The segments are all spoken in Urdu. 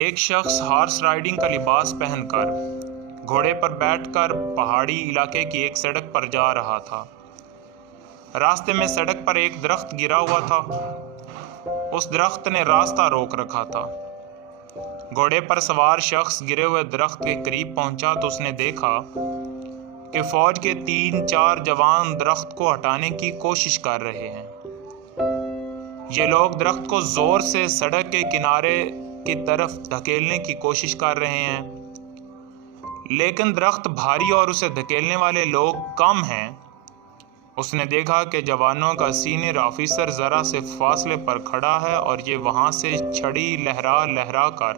ایک شخص ہارس رائڈنگ کا لباس پہن کر گھوڑے پر بیٹھ کر پہاڑی علاقے کی ایک سڑک پر جا رہا تھا۔ راستے میں سڑک پر ایک درخت گرا ہوا تھا۔ اس درخت نے راستہ روک رکھا تھا۔ گھوڑے پر سوار شخص گرے ہوئے درخت کے قریب پہنچا تو اس نے دیکھا کہ فوج کے 3-4 جوان درخت کو ہٹانے کی کوشش کر رہے ہیں۔ یہ لوگ درخت کو زور سے سڑک کے کنارے کی طرف دھکیلنے کی کوشش کر رہے ہیں، لیکن درخت بھاری اور اسے دھکیلنے والے لوگ کم ہیں۔ اس نے دیکھا کہ جوانوں کا سینئر آفیسر ذرا سے فاصلے پر کھڑا ہے اور یہ وہاں سے چھڑی لہرا لہرا کر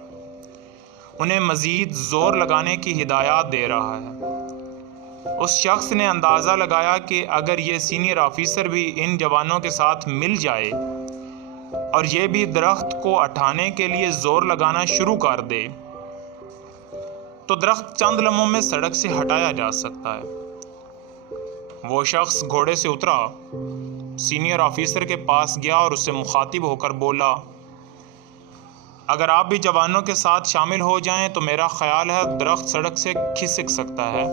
انہیں مزید زور لگانے کی ہدایات دے رہا ہے۔ اس شخص نے اندازہ لگایا کہ اگر یہ سینئر آفیسر بھی ان جوانوں کے ساتھ مل جائے اور یہ بھی درخت کو اٹھانے کے لیے زور لگانا شروع کر دے تو درخت چند لمحوں میں سڑک سے ہٹایا جا سکتا ہے۔ وہ شخص گھوڑے سے اترا، سینئر آفیسر کے پاس گیا اور اس سے مخاطب ہو کر بولا، اگر آپ بھی جوانوں کے ساتھ شامل ہو جائیں تو میرا خیال ہے درخت سڑک سے کھسک سکتا ہے۔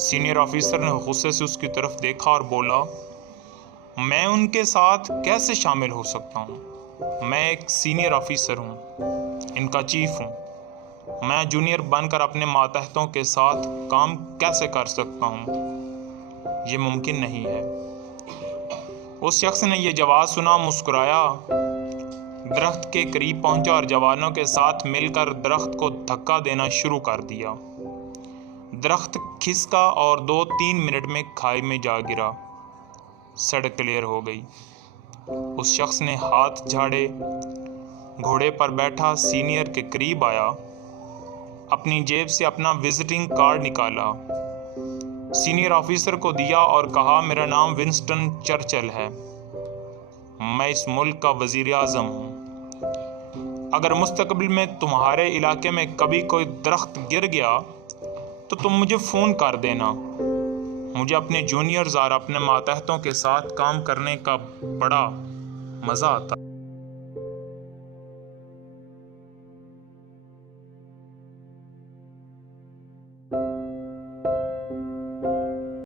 سینئر آفیسر نے غصے سے اس کی طرف دیکھا اور بولا، میں ان کے ساتھ کیسے شامل ہو سکتا ہوں؟ میں ایک سینئر آفیسر ہوں، ان کا چیف ہوں۔ میں جونیئر بن کر اپنے ماتحتوں کے ساتھ کام کیسے کر سکتا ہوں؟ یہ ممکن نہیں ہے۔ اس شخص نے یہ جواب سنا، مسکرایا، درخت کے قریب پہنچا اور جوانوں کے ساتھ مل کر درخت کو دھکا دینا شروع کر دیا۔ درخت کھسکا اور 2-3 منٹ میں کھائی میں جا گرا۔ سڑک کلیئر ہو گئی۔ اس شخص نے ہاتھ جھاڑے، گھوڑے پر بیٹھا سینئر کے قریب آیا، اپنی جیب سے اپنا وزٹنگ کارڈ نکالا، سینئر آفیسر کو دیا اور کہا، میرا نام ونسٹن چرچل ہے، میں اس ملک کا وزیر اعظم ہوں۔ اگر مستقبل میں تمہارے علاقے میں کبھی کوئی درخت گر گیا تو تم مجھے فون کر دینا۔ مجھے اپنے جونیئرز اور اپنے ماتحتوں کے ساتھ کام کرنے کا بڑا مزہ آتا ہے۔